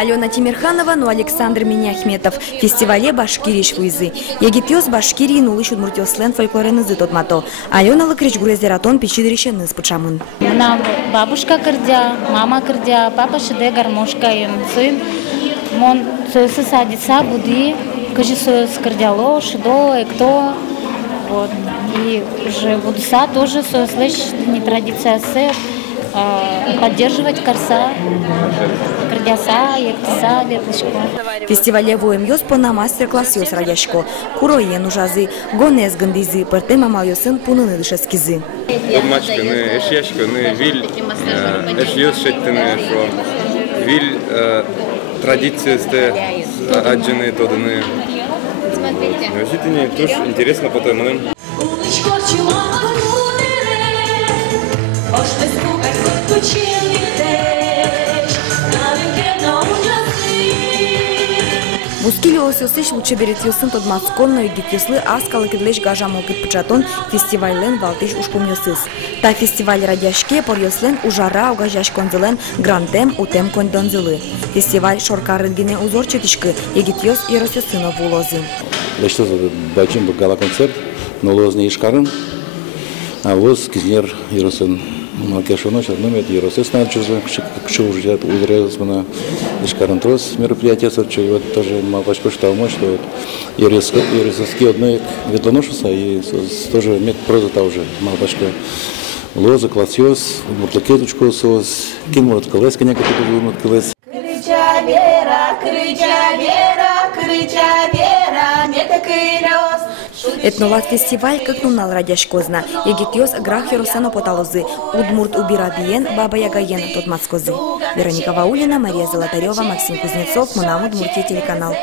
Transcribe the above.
Алена Тимирханова, но Александр Миняхметов. Фестивале Башкириш вуйзы. Египетёс Башкирии нулыш удмуртёслен фольклоренызы тотмато. Алена лакрич гурезератон печидырищен из пачамын. Нам бабушка кырдя, мама кырдя, папа шиде гармошка им. Сын мон союсы садится буди, кажи союз кырдяло, шидо, кто. Вот. И уже будуса тоже союз не традиция сэр. Поддерживать корса, кырдяса, ектиса, веточку. Фестивале воем по мастер-класс ёс радяшко. Куроен ужазы, гонез гандизы, пертема майосын пунуны дышескизы. Обмачка, не эшьяшка, не виль, эшьёс шеттене, что виль традиции сте аджены тоданы. Неожиданно тоже интересно потому. Бускили осёсыш лучше берет ёсын под масконно и гитюслы аскалы кидлеш гажамол китпчатон фестивален валтыш ушпумёсыз. Та фестиваль радяшке пор ёслен ужара угажаш конзелен грандем утем кондонзылы. Фестиваль шоркарынгине узор четишкы егитёс и росёсынов улозы. Лешто бачим гала концерт, но лозный ишкарын, а воз кизнер иросын. Макешоно черномет Еросес начался, что уже ударилось на Ишкарантрос мероприятие, и вот тоже малышка что мощь, что Еросески одной ветлоношуса и тоже мет проза уже малышка лоза классиос, мутлакеточку сос, кинмурат колес, коня который мут колес. Крича вера, метакирос. Этнолат фестиваль как нунал радяшкозна. Егитёс грах Еросано поталозы. Удмурт убирабиен, баба ягаен тот мацкозы. Вероника Ваулина, Мария Золотарева, Максим Кузнецов, Мунам Удмуртия телеканал.